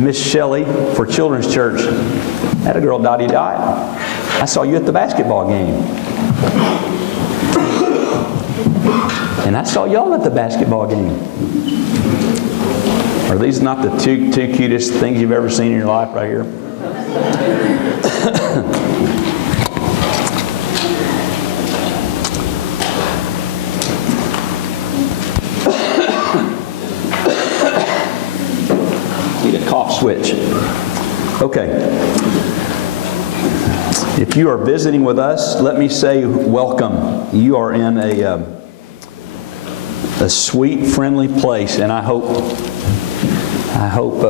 Miss Shelley for Children's Church. That a girl, Dottie Dot. I saw you at the basketball game. And I saw y'all at the basketball game. Are these not the two cutest things you've ever seen in your life right here? Need a cough switch. Okay. If you are visiting with us, let me say welcome. You are in a sweet, friendly place, and I hope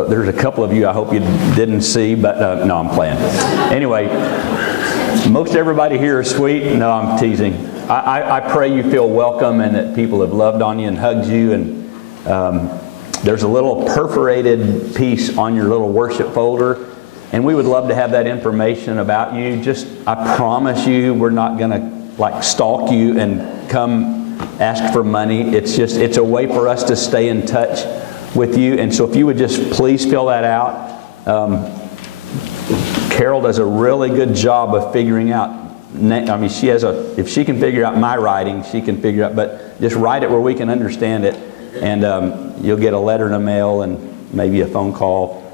there's a couple of you I hope you didn't see, but no, I'm playing. Anyway, most everybody here is sweet. No, I'm teasing. I pray you feel welcome and that people have loved on you and hugged you. And there's a little perforated piece on your little worship folder, and we would love to have that information about you. Just, I promise you, we're not going to like stalk you and come ask for money. It's a way for us to stay in touch with you. And so if you would just please fill that out. Carol does a really good job of figuring out, I mean, if she can figure out my writing, she can figure out, but just write it where we can understand it. And you'll get a letter in the mail and maybe a phone call.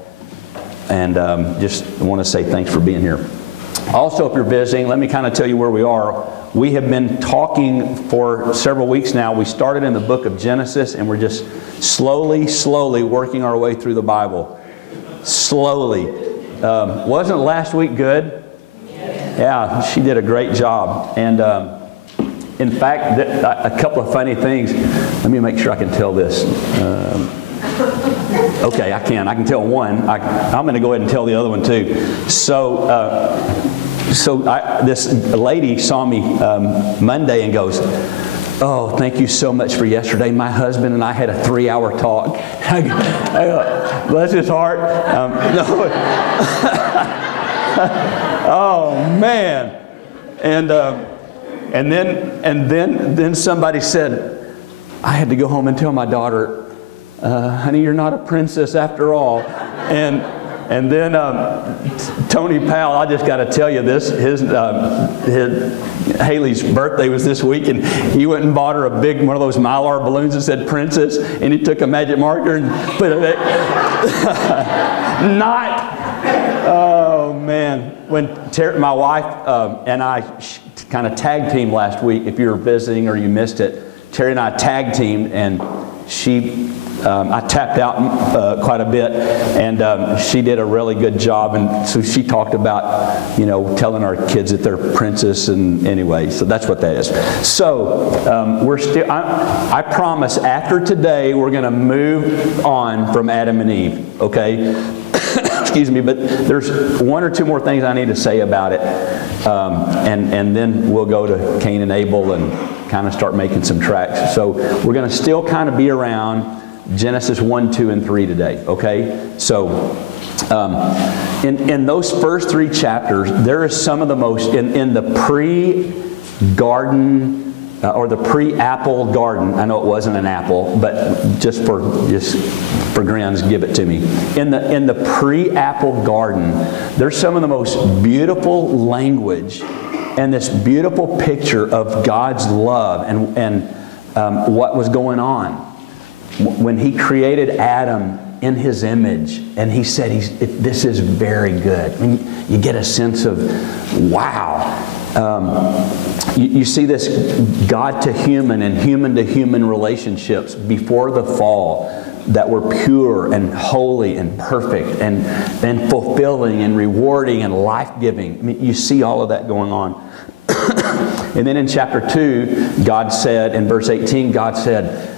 And just want to say thanks for being here. Also, if you're visiting, let me kind of tell you where we are. We have been talking for several weeks now. We started in the book of Genesis, and we're just slowly working our way through the Bible. Slowly. Wasn't last week good? Yeah, she did a great job. And in fact, a couple of funny things. Let me make sure I can tell this. Okay, I can tell one. I'm going to go ahead and tell the other one too. This lady saw me Monday and goes, "Oh, thank you so much for yesterday. My husband and I had a 3-hour talk." I go, bless his heart. No. Oh man. And then somebody said, "I had to go home and tell my daughter, honey, you're not a princess after all." And then Tony Powell, I just got to tell you this, Haley's birthday was this week, and he went and bought her a big one of those Mylar balloons that said Princess, and he took a magic marker and put it oh man. When my wife and I kind of tag teamed last week, if you were visiting or you missed it, Terry and I tag teamed, and I tapped out quite a bit, and she did a really good job. And so she talked about, telling our kids that they're princess, and anyway, so that's what that is. So we're still. I promise after today we're going to move on from Adam and Eve. Okay, excuse me, but there's one or two more things I need to say about it, and then we'll go to Cain and Abel and kind of start making some tracks. So we're going to still kind of be around Genesis 1, 2, and 3 today, okay? So in those first 3 chapters, there is some of the most, in the pre-garden, or the pre-apple garden, I know it wasn't an apple, but just for grins, give it to me. In the pre-apple garden, there's some of the most beautiful language and this beautiful picture of God's love and what was going on when He created Adam in His image, and He said, "This is very good." I mean, you get a sense of, wow. You see this God to human and human to human relationships before the fall that were pure and holy and perfect and fulfilling and rewarding and life-giving. I mean, you see all of that going on. And then in chapter 2, God said, in verse 18, God said,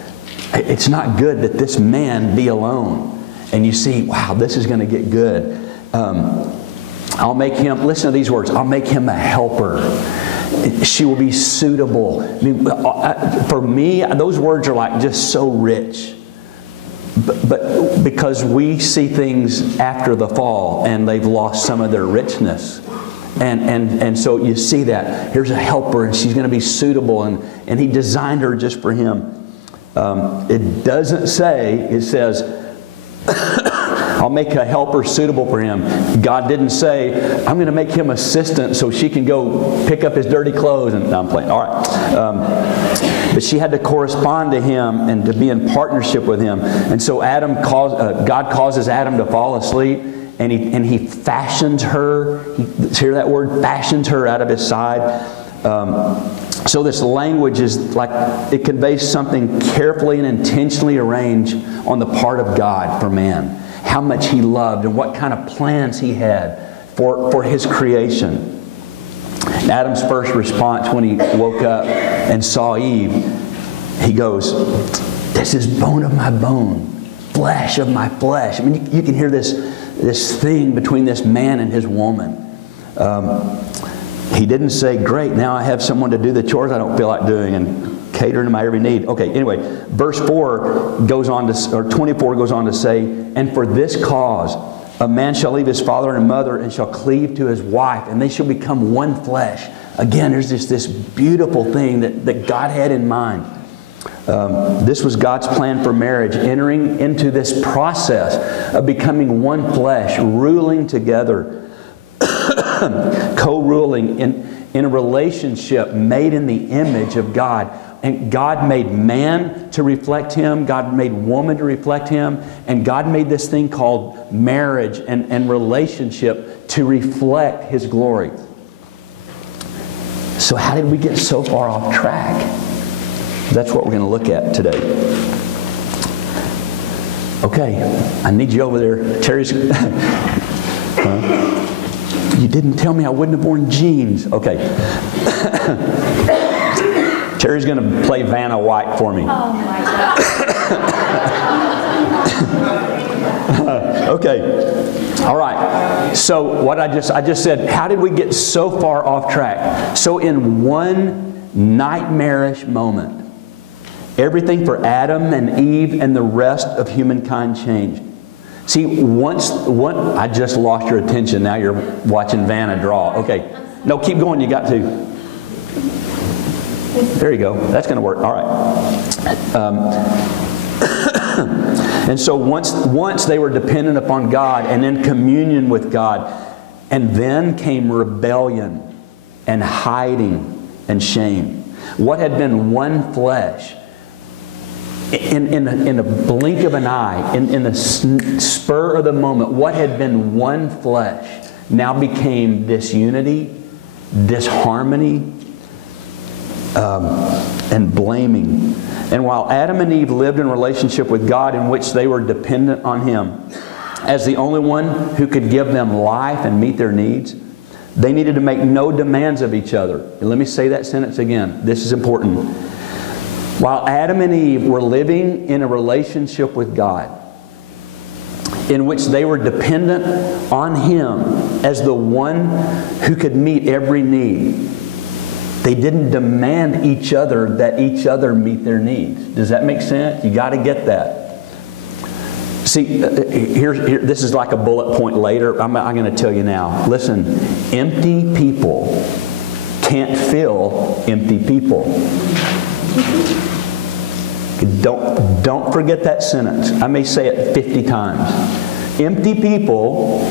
"It's not good that this man be alone." And you see, wow, this is going to get good. I'll make him, listen to these words, I'll make him a helper. She will be suitable. I mean, for me, those words are like just so rich. But because we see things after the fall and they've lost some of their richness. And so you see that. Here's a helper, and she's going to be suitable, and He designed her just for him. It doesn't say, it says, I'll I'll make a helper suitable for him. God didn't say, I'm going to make him assistant so she can go pick up his dirty clothes. And no, I'm playing. All right. But she had to correspond to him and to be in partnership with him. And so God causes Adam to fall asleep. And he fashions her. Hear that word? Fashions her out of his side. So this language is like, it conveys something carefully and intentionally arranged on the part of God for man. How much he loved and what kind of plans he had for his creation. Adam's first response when he woke up and saw Eve, he goes, this is bone of my bone, flesh of my flesh. I mean, you can hear this thing between this man and his woman. He didn't say, great, now I have someone to do the chores I don't feel like doing and catering to my every need. Okay, anyway, verse 4 goes on to, or 24 goes on to say, and for this cause a man shall leave his father and mother and shall cleave to his wife, and they shall become one flesh. Again, there's this beautiful thing that God had in mind. This was God's plan for marriage, entering into this process of becoming one flesh, ruling together, co-ruling in a relationship made in the image of God. And God made man to reflect Him. God made woman to reflect Him. And God made this thing called marriage and relationship to reflect His glory. So how did we get so far off track? That's what we're going to look at today. Okay, I need you over there. Terry's... You didn't tell me I wouldn't have worn jeans. Okay. Terry's going to play Vanna White for me. Oh my God. Okay. All right. So what I just said, how did we get so far off track? So in one nightmarish moment, everything for Adam and Eve and the rest of humankind changed. See, I just lost your attention. Now you're watching Vanna draw. Okay. No, keep going. You got to. There you go. That's going to work. All right. And so once they were dependent upon God and in communion with God, and then came rebellion and hiding and shame. What had been one flesh, in a blink of an eye, in the spur of the moment, what had been one flesh now became disunity, disharmony, and blaming. And while Adam and Eve lived in relationship with God in which they were dependent on Him as the only one who could give them life and meet their needs, they needed to make no demands of each other. And let me say that sentence again. This is important. While Adam and Eve were living in a relationship with God in which they were dependent on Him as the one who could meet every need, they didn't demand each other that each other meet their needs. Does that make sense? You got to get that. See, here, this is like a bullet point later. I'm going to tell you now. Listen, empty people can't fill empty people. Don't forget that sentence. I may say it 50 times. Empty people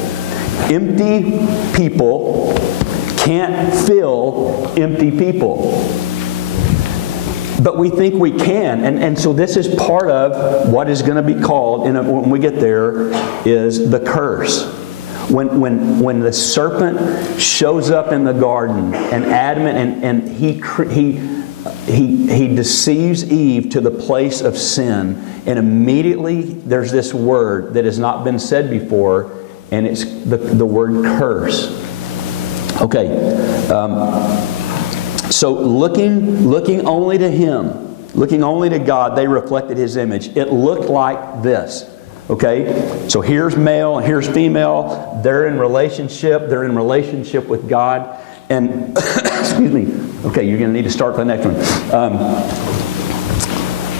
can't fill empty people. But we think we can. And so this is part of what is going to be called, when we get there, is the curse. When the serpent shows up in the garden, and Adam and he deceives Eve to the place of sin, and immediately there's this word that has not been said before, and it's the word curse. Okay, so looking only to Him, looking only to God, they reflected His image. It looked like this. Okay, so here's male and here's female. They're in relationship. They're in relationship with God. And excuse me. Okay, you're going to need to start the next one.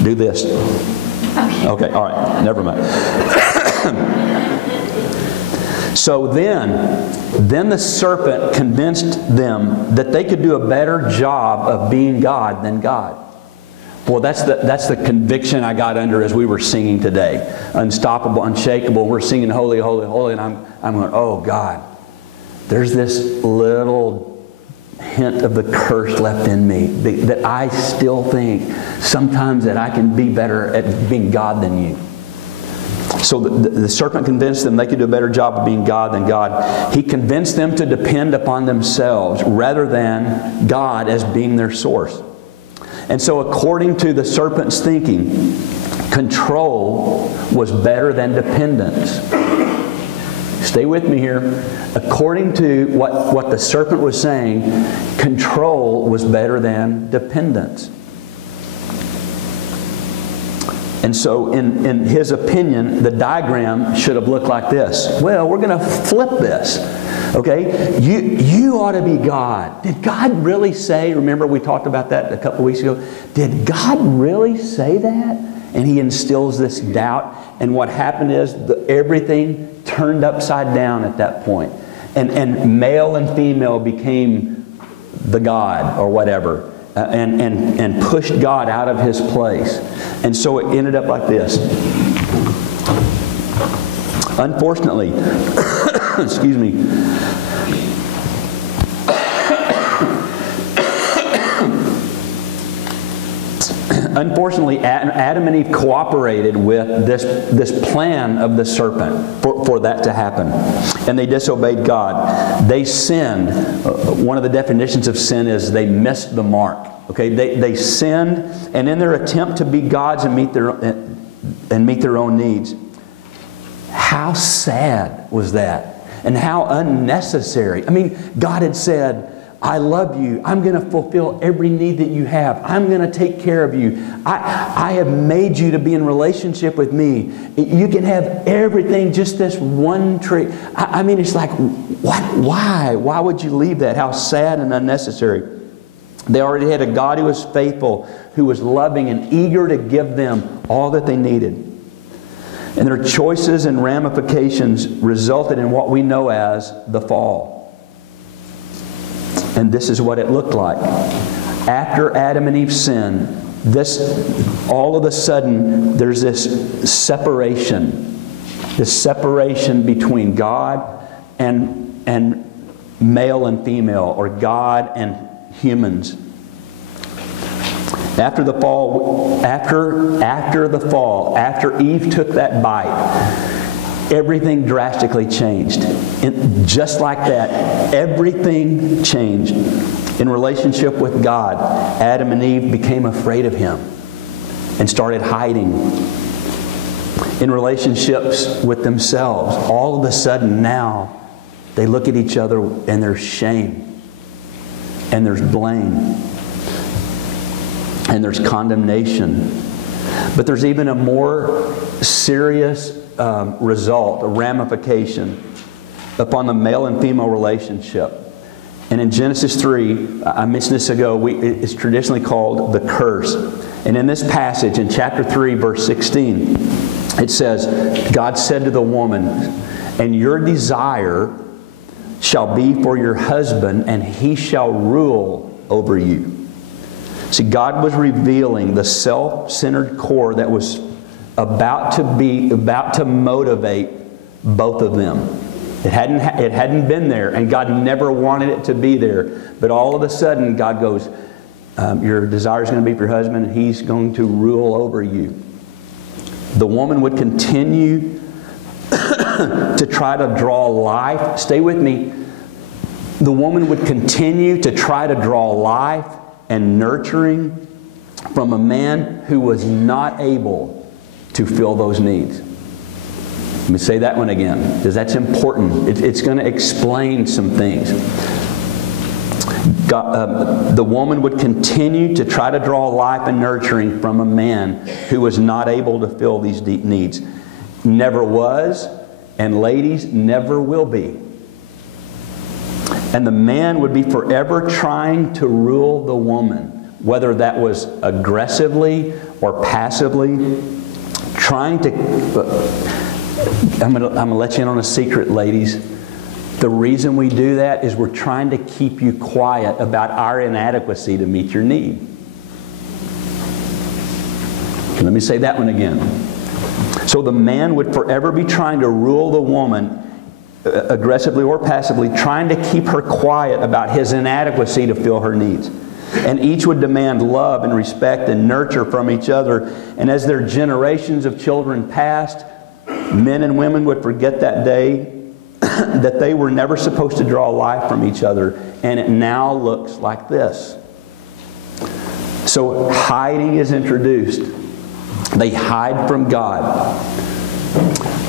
Do this. Okay, all right. Never mind. So then the serpent convinced them that they could do a better job of being God than God. Well, that's the conviction I got under as we were singing today. Unstoppable, unshakable. We're singing holy, holy, holy. And I'm going, oh God, there's this little hint of the curse left in me that I still think sometimes that I can be better at being God than you. So the serpent convinced them they could do a better job of being God than God. He convinced them to depend upon themselves rather than God as being their source. And so according to the serpent's thinking, control was better than dependence. Stay with me here. According to what the serpent was saying, control was better than dependence. And so in his opinion, the diagram should have looked like this. Well, we're going to flip this. Okay? You ought to be God. Did God really say, remember we talked about that a couple weeks ago, did God really say that? And he instills this doubt. And what happened is everything turned upside down at that point. And male and female became the God or whatever. And pushed God out of His place. And so it ended up like this. Unfortunately, excuse me. Unfortunately, Adam and Eve cooperated with this plan of the serpent for that to happen. And they disobeyed God. They sinned. One of the definitions of sin is they missed the mark. Okay, they sinned, and in their attempt to be gods and meet their own needs. How sad was that? And how unnecessary. I mean, God had said, I love you. I'm going to fulfill every need that you have. I'm going to take care of you. I have made you to be in relationship with me. You can have everything, just this one tree. I mean, it's like, what? Why? Why would you leave that? How sad and unnecessary. They already had a God who was faithful, who was loving and eager to give them all that they needed. And their choices and ramifications resulted in what we know as the fall. And this is what it looked like. After Adam and Eve sinned, all of a sudden, there's this separation. This separation between God and male and female, or God and humans. After the fall, after Eve took that bite, everything drastically changed. Just like that, everything changed. In relationship with God, Adam and Eve became afraid of Him and started hiding. In relationships with themselves, all of a sudden now, they look at each other and there's shame. And there's blame. And there's condemnation. But there's even a more serious result, a ramification upon the male and female relationship. And in Genesis 3, I mentioned this ago, it's traditionally called the curse. And in this passage, in chapter 3, verse 16, it says, God said to the woman, and your desire shall be for your husband, and he shall rule over you. See, God was revealing the self-centered core that was about to motivate both of them. It hadn't been there, and God never wanted it to be there. But all of a sudden, God goes, your desire is going to be for your husband, and he's going to rule over you. The woman would continue to try to draw life. Stay with me. The woman would continue to try to draw life and nurturing from a man who was not able to fill those needs. Let me say that one again, because that's important. It's going to explain some things. The woman would continue to try to draw life and nurturing from a man who was not able to fill these deep needs. Never was, and ladies, never will be. And the man would be forever trying to rule the woman, whether that was aggressively or passively, trying to... I'm going to let you in on a secret, ladies. The reason we do that is we're trying to keep you quiet about our inadequacy to meet your need. Let me say that one again. So the man would forever be trying to rule the woman, aggressively or passively, trying to keep her quiet about his inadequacy to fill her needs. And each would demand love and respect and nurture from each other. And as their generations of children passed, men and women would forget that day that they were never supposed to draw life from each other. And it now looks like this. So hiding is introduced. They hide from God.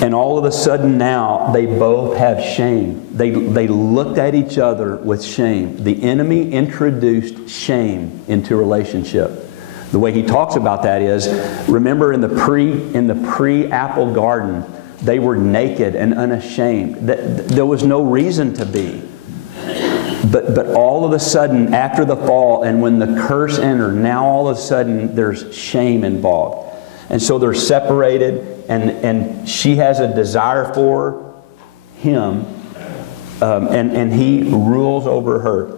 And all of a sudden now, they both have shame. They looked at each other with shame. The enemy introduced shame into relationship. The way he talks about that is, remember in the pre-apple garden, they were naked and unashamed. There was no reason to be. But all of a sudden, after the fall, and when the curse entered, now all of a sudden there's shame involved. And so they're separated, and she has a desire for him, and he rules over her.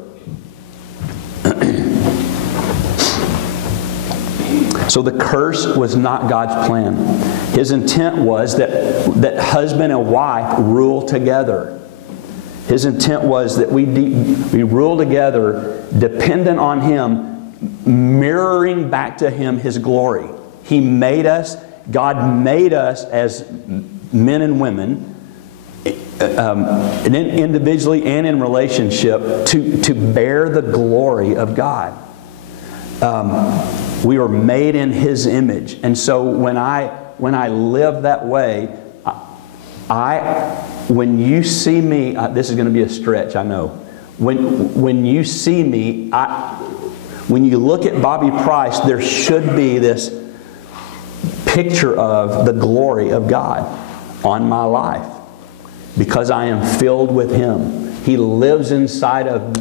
So the curse was not God's plan. His intent was that husband and wife rule together. His intent was that we rule together, dependent on him, mirroring back to him his glory. He made us, God made us as men and women, individually and in relationship, to bear the glory of God. We were made in His image. And so when I live that way, when you see me, this is going to be a stretch, I know. When you see me, when you look at Bobby Price, there should be this picture of the glory of God on my life, because I am filled with Him. He lives inside of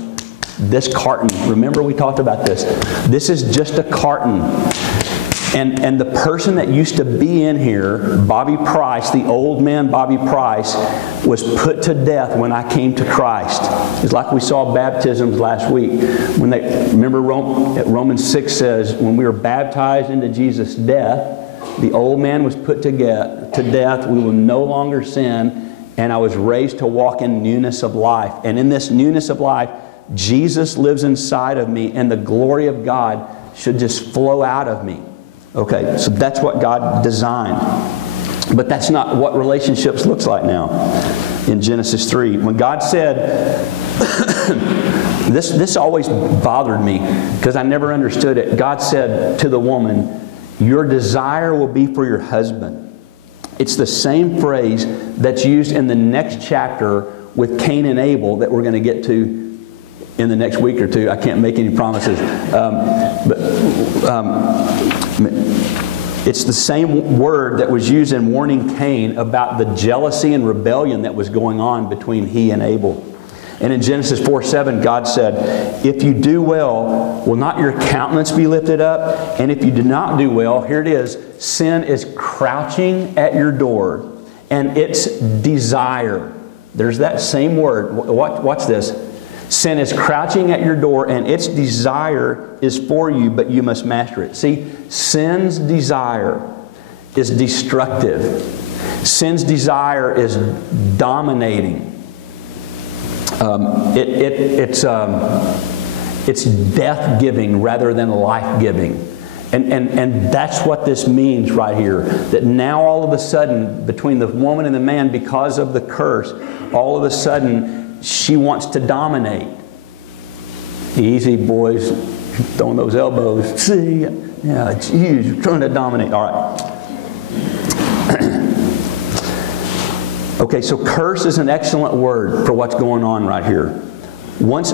this carton. Remember, we talked about this. This is just a carton. And the person that used to be in here, Bobby Price, the old man Bobby Price, was put to death when I came to Christ. It's like we saw baptisms last week. Remember Romans 6 says, when we were baptized into Jesus' death, the old man was put to death. We will no longer sin. And I was raised to walk in newness of life. And in this newness of life, Jesus lives inside of me, and the glory of God should just flow out of me. Okay, so that's what God designed. But that's not what relationships looks like now in Genesis 3. When God said, this always bothered me because I never understood it. God said to the woman, your desire will be for your husband. It's the same phrase that's used in the next chapter with Cain and Abel that we're going to get to in the next week or two. I can't make any promises. It's the same word that was used in warning Cain about the jealousy and rebellion that was going on between he and Abel. And in Genesis 4:7, God said, if you do well, will not your countenance be lifted up? And if you do not do well, here it is, sin is crouching at your door, and its desire. There's that same word. Watch this. Sin is crouching at your door, and its desire is for you, but you must master it. See, sin's desire is destructive. Sin's desire is dominating. It's death-giving rather than life-giving. And that's what this means right here. That now all of a sudden, between the woman and the man, because of the curse, all of a sudden, she wants to dominate. Easy, boys. Throwing those elbows. See? Yeah, geez, you're trying to dominate. All right. Okay, so curse is an excellent word for what's going on right here. Once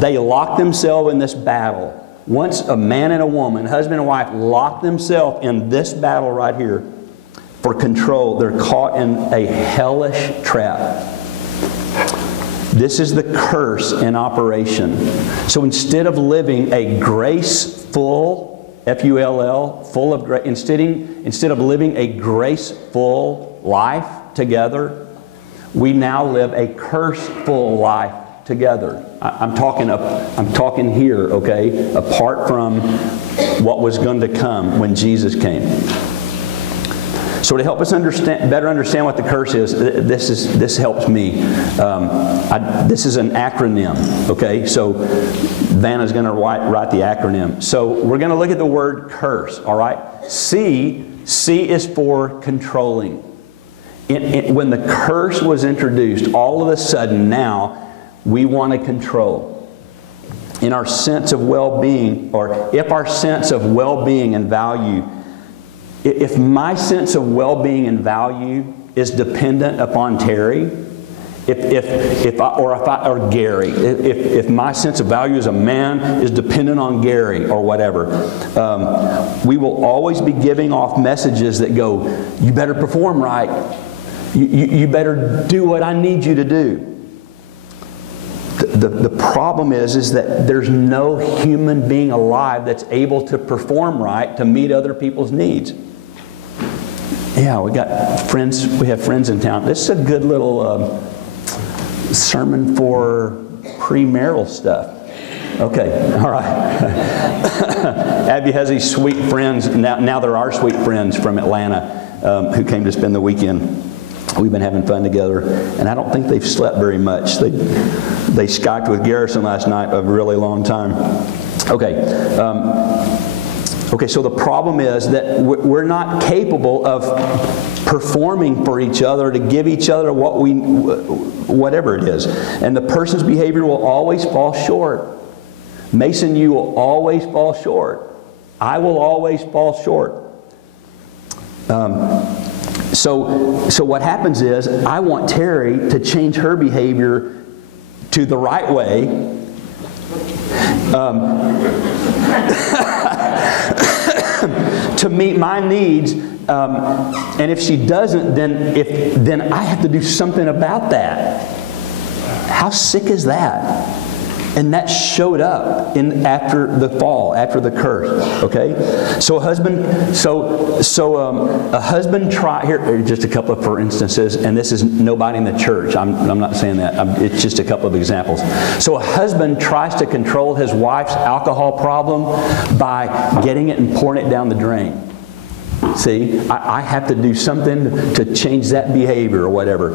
they lock themselves in this battle, once a man and a woman, husband and wife, lock themselves in this battle right here for control, they're caught in a hellish trap. This is the curse in operation. So instead of living a graceful, F-U-L-L, full of grace, instead of living a graceful life together, we now live a curseful life together. I'm talking here, okay, apart from what was going to come when Jesus came. So to help us better understand what the curse is, this helps me. This is an acronym, okay? So Vanna's going to write the acronym. So we're going to look at the word curse, all right? C is for controlling. When the curse was introduced, all of a sudden now we want to control. In our sense of well-being, or if our sense of well-being and value, if my sense of well-being and value is dependent upon Terry, or Gary, if my sense of value as a man is dependent on Gary or whatever, we will always be giving off messages that go, you better perform right. You better do what I need you to do. The problem is that there's no human being alive that's able to perform right to meet other people's needs. Yeah, we have friends in town. This is a good little sermon for premarital stuff. Okay, all right. Abby has these sweet friends. Now they're our sweet friends from Atlanta who came to spend the weekend. We've been having fun together, and I don't think they've slept very much. They Skyped with Garrison last night a really long time. Okay. Okay, so the problem is that we're not capable of performing for each other to give each other whatever it is. And the person's behavior will always fall short. Mason, you will always fall short. I will always fall short. So what happens is I want Terry to change her behavior to the right way. To meet my needs, and if she doesn't, then I have to do something about that. How sick is that? And that showed up after the fall, after the curse. Okay, so a husband try here are just a couple of for instances, and this is nobody in the church. I'm not saying that. It's just a couple of examples. So a husband tries to control his wife's alcohol problem by getting it and pouring it down the drain. See, I have to do something to change that behavior or whatever.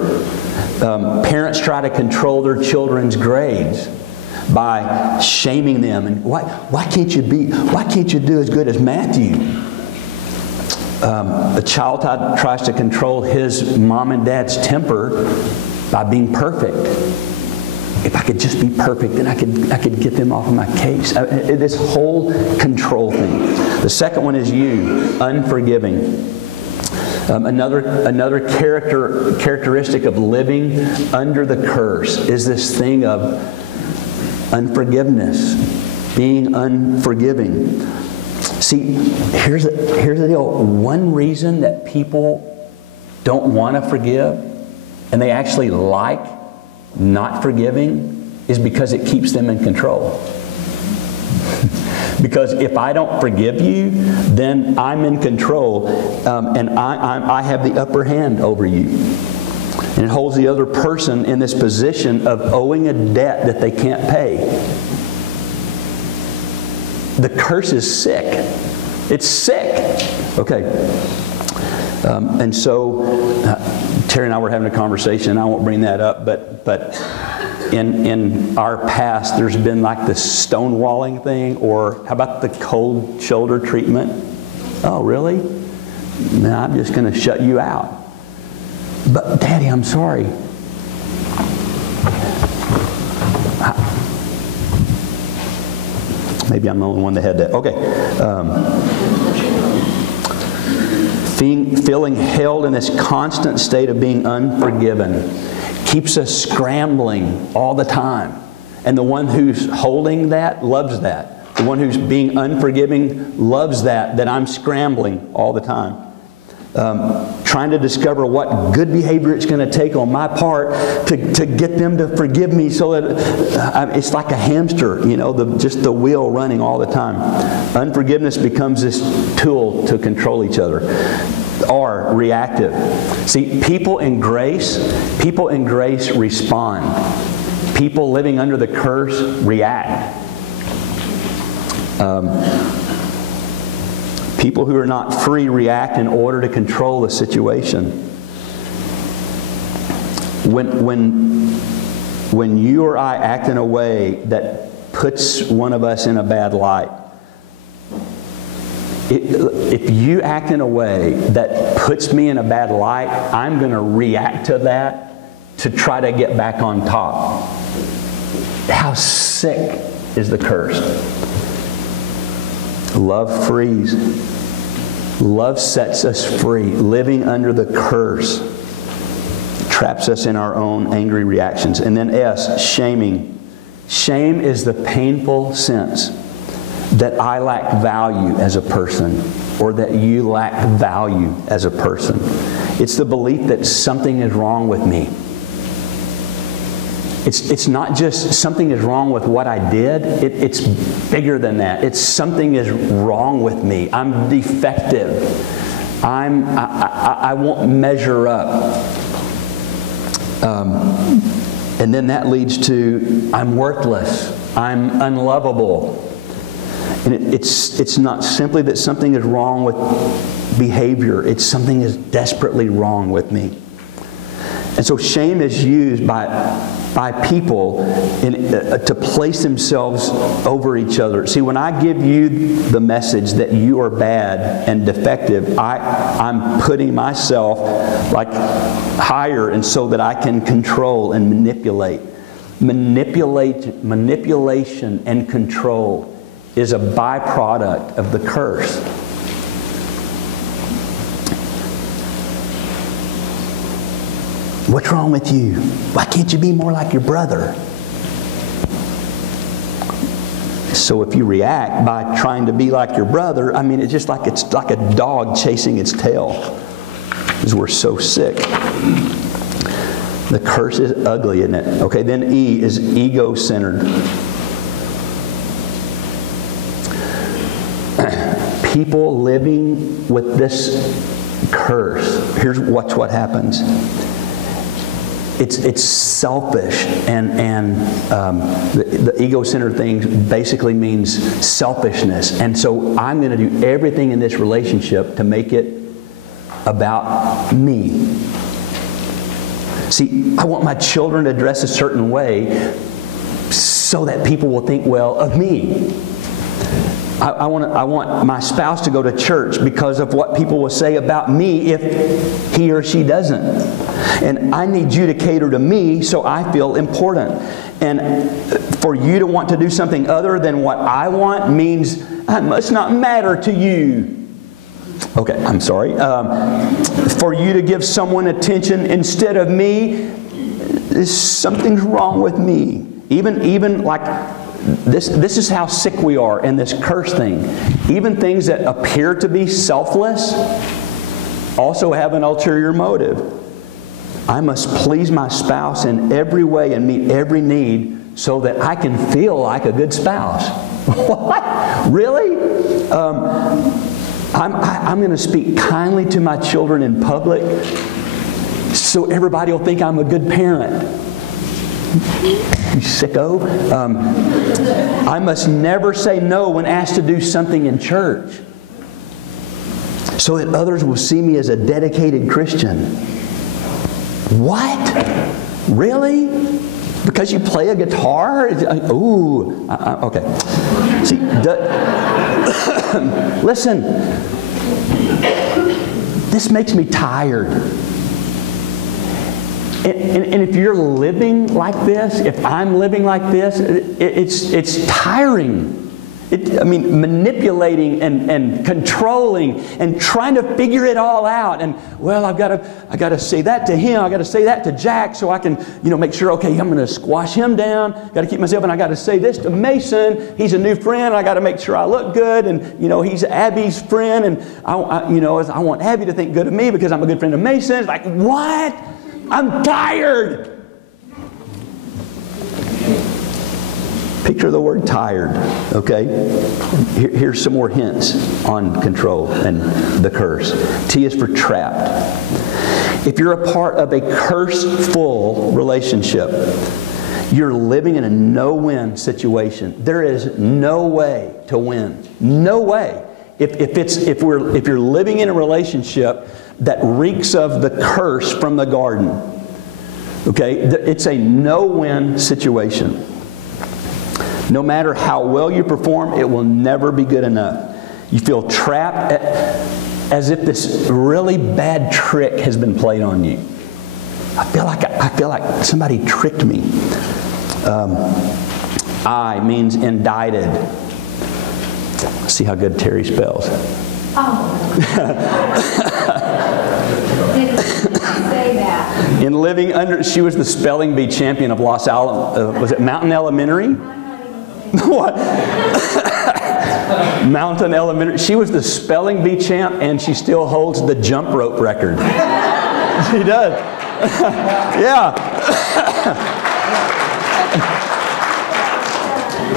Parents try to control their children's grades by shaming them and why can't you do as good as Matthew? A child tries to control his mom and dad's temper by being perfect. If I could just be perfect, then I could get them off of my case. This whole control thing. The second one is unforgiving. Another characteristic of living under the curse is this thing of unforgiveness, being unforgiving. See, here's the deal. One reason that people don't want to forgive, and they actually like not forgiving, is because it keeps them in control. Because if I don't forgive you, then I'm in control, and I have the upper hand over you. And it holds the other person in this position of owing a debt that they can't pay. The curse is sick. It's sick. Okay. And so Terry and I were having a conversation. I won't bring that up, but in our past, there's been like this stonewalling thing, or how about the cold shoulder treatment? Oh, really? No, I'm just going to shut you out. But Daddy, I'm sorry. Maybe I'm the only one that had that. Okay. Feeling held in this constant state of being unforgiven keeps us scrambling all the time. And the one who's holding that loves that. The one who's being unforgiving loves that I'm scrambling all the time. Trying to discover what good behavior it's going to take on my part to get them to forgive me, so that it's like a hamster, just the wheel running all the time. Unforgiveness becomes this tool to control each other. Or reactive. See, people in grace respond. People living under the curse react. People who are not free react in order to control the situation. When you or I act in a way that puts one of us in a bad light, if you act in a way that puts me in a bad light, I'm going to react to that to try to get back on top. How sick is the curse? Love frees. Love sets us free. Living under the curse traps us in our own angry reactions. And then S, shaming. Shame is the painful sense that I lack value as a person, or that you lack value as a person. It's the belief that something is wrong with me. It's not just something is wrong with what I did. It's bigger than that. It's something is wrong with me. I'm defective. I won't measure up. And then that leads to I'm worthless. I'm unlovable. And it's not simply that something is wrong with behavior. It's something is desperately wrong with me. And so shame is used by people to place themselves over each other. See, when I give you the message that you are bad and defective, I'm putting myself like higher, and so that I can control and manipulate. Manipulation and control is a byproduct of the curse. What's wrong with you? Why can't you be more like your brother? So if you react by trying to be like your brother, I mean, it's like a dog chasing its tail. Because we're so sick. The curse is ugly, isn't it? Okay, then E is ego-centered. People living with this curse, here's what happens. It's selfish, and the ego-centered thing basically means selfishness. And so I'm going to do everything in this relationship to make it about me. See, I want my children to dress a certain way so that people will think well of me. I want my spouse to go to church because of what people will say about me if he or she doesn't. And I need you to cater to me so I feel important. And for you to want to do something other than what I want means I must not matter to you. Okay, I'm sorry. For you to give someone attention instead of me, something's wrong with me. Even like this is how sick we are in this curse thing. Even things that appear to be selfless also have an ulterior motive. I must please my spouse in every way and meet every need so that I can feel like a good spouse. What? Really? I'm going to speak kindly to my children in public so everybody will think I'm a good parent. You sicko. I must never say no when asked to do something in church so that others will see me as a dedicated Christian. What? Really? Because you play a guitar? Ooh. Okay. See, listen. This makes me tired. And if you're living like this, if I'm living like this, it's tiring. Manipulating and controlling and trying to figure it all out. And well, I got to say that to him. I got to say that to Jack so I can, make sure. Okay, I'm going to squash him down. Got to keep myself, and I got to say this to Mason. He's a new friend. I got to make sure I look good. And he's Abby's friend, and I want Abby to think good of me because I'm a good friend of Mason. It's like, what? I'm tired. Picture the word tired, okay? Here's some more hints on control and the curse. T is for trapped. If you're a part of a curse-full relationship, You're living in a no-win situation. There is no way to win. No way. If you're living in a relationship that reeks of the curse from the garden, okay, it's a no-win situation. No matter how well you perform, it will never be good enough. You feel trapped as if this really bad trick has been played on you. I feel like somebody tricked me. I means indicted. Let's see how good Terry spells. Oh. Didn't say that. In living under, she was the spelling bee champion of Los Alamos. Was it Mountain Elementary? What? Mountain Elementary. She was the spelling bee champ, and she still holds the jump rope record. She does. Yeah.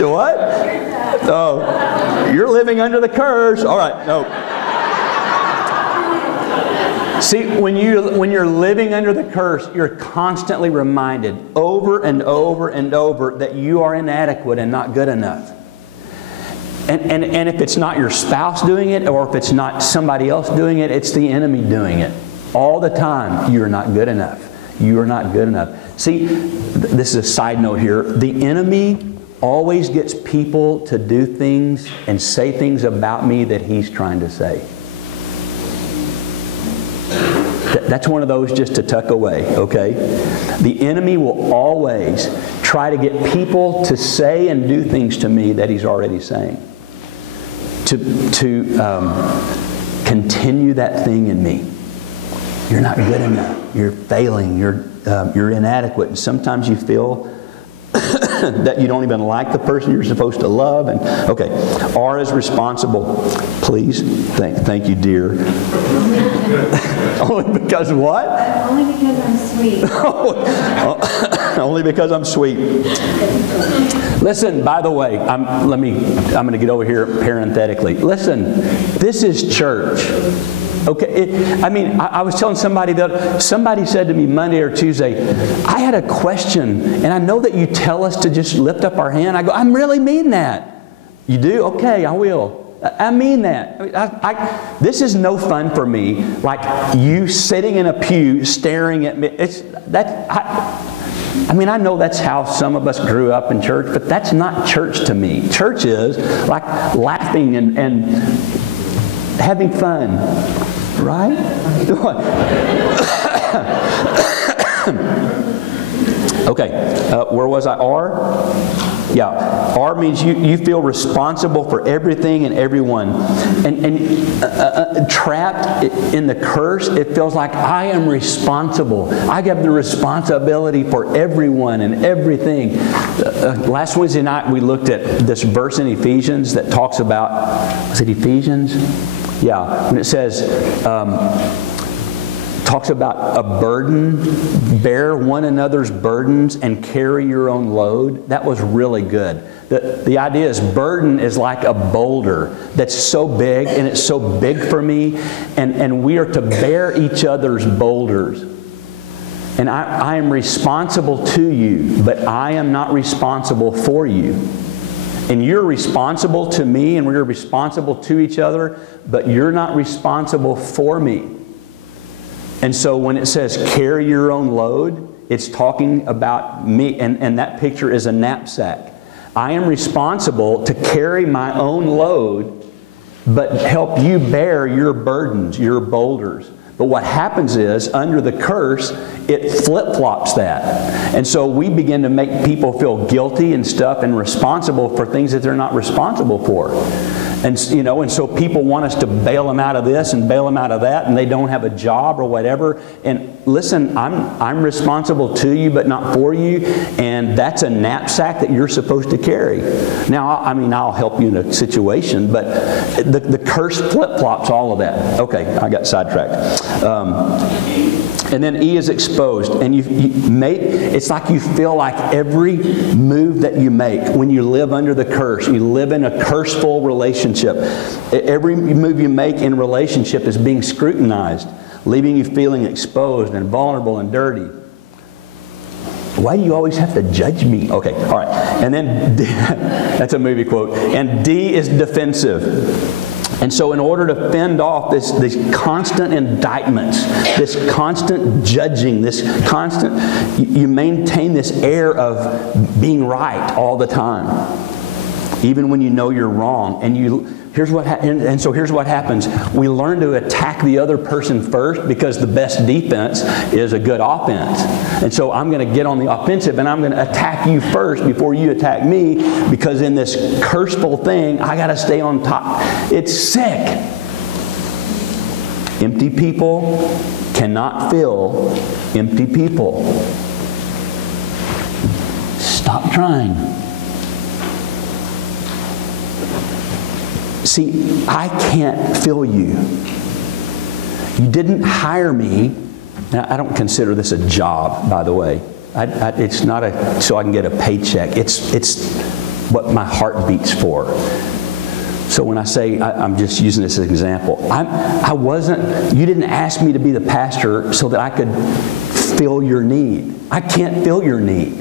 What? Oh, you're living under the curse. All right, no. See, when you're living under the curse, you're constantly reminded over and over and over that you are inadequate and not good enough. And if it's not your spouse doing it, or if it's not somebody else doing it, it's the enemy doing it. All the time, you're not good enough. You are not good enough. See, this is a side note here. The enemy always gets people to do things and say things about me that he's trying to say. That's one of those just to tuck away, okay? The enemy will always try to get people to say and do things to me that he's already saying. To continue that thing in me. You're not good enough. You're failing. You're inadequate. And sometimes you feel that you don't even like the person you're supposed to love. And okay, R is responsible. Please, thank you, dear. Only because what? Only because I'm sweet. Only because I'm sweet. Listen, by the way, I'm going to get over here parenthetically. Listen, this is church. Okay, I was telling somebody said to me Monday or Tuesday, I had a question, and I know that you tell us to just lift up our hand. I go, I really mean that. You do? Okay, I will. I mean that. This is no fun for me, like you sitting in a pew staring at me. I know that's how some of us grew up in church, but that's not church to me. Church is like laughing and having fun, right? Okay, where was I? R? Yeah, R means you feel responsible for everything and everyone. And trapped in the curse, it feels like I am responsible. I have the responsibility for everyone and everything. Last Wednesday night we looked at this verse in Ephesians that talks about, was it Ephesians? Yeah, when it says, talks about a burden, bear one another's burdens and carry your own load. That was really good. The idea is burden is like a boulder that's so big, and it's so big for me, and we are to bear each other's boulders. And I am responsible to you, but I am not responsible for you. And you're responsible to me, and we're responsible to each other, but you're not responsible for me. And so when it says carry your own load, it's talking about me, and that picture is a knapsack. I am responsible to carry my own load, but help you bear your burdens, your boulders. But what happens is, under the curse, it flip-flops that. And so we begin to make people feel guilty and stuff and responsible for things that they're not responsible for. And so people want us to bail them out of this and bail them out of that, and they don't have a job or whatever. And listen, I'm responsible to you, but not for you. And that's a knapsack that you're supposed to carry. Now, I'll help you in a situation, but the curse flip-flops all of that. Okay, I got sidetracked. And then E is exposed, and it's like you feel like every move that you make when you live under the curse, you live in a curseful relationship. Every move you make in relationship is being scrutinized, leaving you feeling exposed and vulnerable and dirty. Why do you always have to judge me? Okay, all right. And then, that's a movie quote. And D is defensive. And so in order to fend off these constant indictments, this constant judging, this constant, you maintain this air of being right all the time, even when you know you're wrong. And here's what happens. We learn to attack the other person first because the best defense is a good offense. And so I'm going to get on the offensive and I'm going to attack you first before you attack me, because in this curseful thing, I got to stay on top. It's sick. Empty people cannot fill empty people. Stop trying. See, I can't fill you. You didn't hire me. Now, I don't consider this a job, by the way. It's not so I can get a paycheck. It's what my heart beats for. So when I say, I'm just using this as an example, you didn't ask me to be the pastor so that I could fill your need. I can't fill your need.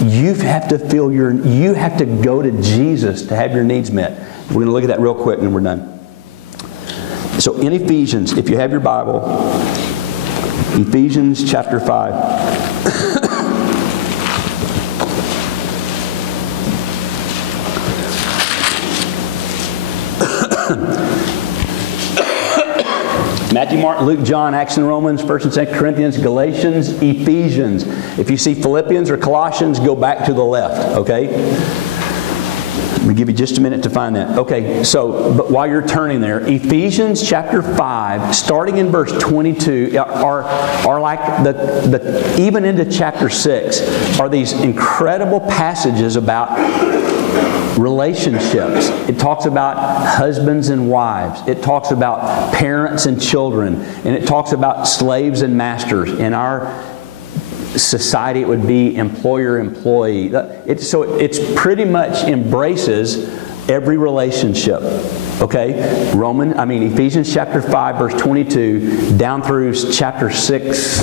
You have to go to Jesus to have your needs met. We're going to look at that real quick and we're done. So in Ephesians, if you have your Bible, Ephesians chapter 5. Matthew, Mark, Luke, John, Acts and Romans, 1st and 2nd Corinthians, Galatians, Ephesians. If you see Philippians or Colossians, go back to the left, okay? Let me give you just a minute to find that. Okay, but while you're turning there, Ephesians chapter 5, starting in verse 22, are like even into chapter 6, are these incredible passages about relationships. It talks about husbands and wives. It talks about parents and children. And it talks about slaves and masters. In our society, it would be employer-employee. So it's pretty much embraces every relationship. Okay? Ephesians chapter 5, verse 22, down through chapter 6,